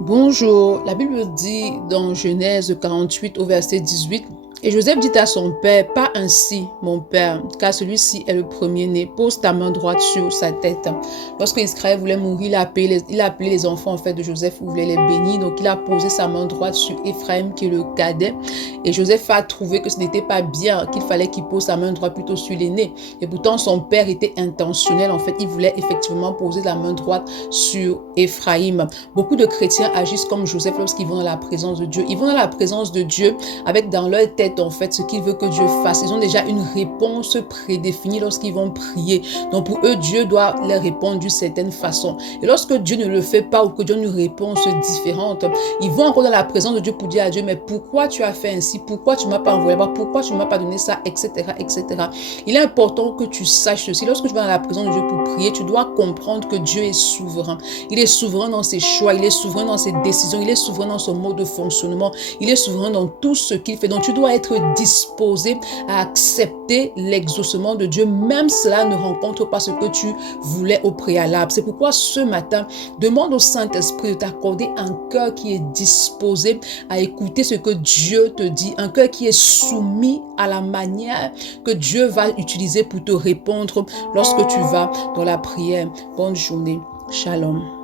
Bonjour, la Bible dit dans Genèse 48 au verset 18, et Joseph dit à son père, pas ainsi, mon père, car celui-ci est le premier-né, pose ta main droite sur sa tête. Lorsque Israël voulait mourir, il a appelé les enfants en fait de Joseph, il voulait les bénir, donc il a posé sa main droite sur Ephraim qui est le cadet, et Joseph a trouvé que ce n'était pas bien, qu'il fallait qu'il pose sa main droite plutôt sur l'aîné, et pourtant son père était intentionnel, en fait, il voulait effectivement poser la main droite sur Ephraim. Beaucoup de chrétiens agissent comme Joseph lorsqu'ils vont dans la présence de Dieu. Ils vont dans la présence de Dieu avec dans leur tête en fait ce qu'ils veulent que Dieu fasse. Ils ont déjà une réponse prédéfinie lorsqu'ils vont prier. Donc pour eux, Dieu doit leur répondre d'une certaine façon. Et lorsque Dieu ne le fait pas ou que Dieu a une réponse différente, ils vont encore dans la présence de Dieu pour dire à Dieu, mais pourquoi tu as fait ainsi? Pourquoi tu ne m'as pas envoyé là-bas? Pourquoi tu ne m'as pas donné ça? Etc. etc. Il est important que tu saches ceci. Lorsque tu vas dans la présence de Dieu pour prier, tu dois comprendre que Dieu est souverain. Il est souverain dans ses choix, il est souverain dans ses décisions, il est souverain dans son mode de fonctionnement, il est souverain dans tout ce qu'il fait. Donc tu dois être disposé à accepter l'exaucement de Dieu, même si cela ne rencontre pas ce que tu voulais au préalable. C'est pourquoi ce matin, demande au Saint-Esprit de t'accorder un cœur qui est disposé à écouter ce que Dieu te dit, un cœur qui est soumis à la manière que Dieu va utiliser pour te répondre lorsque tu vas dans la prière. Bonne journée. Shalom.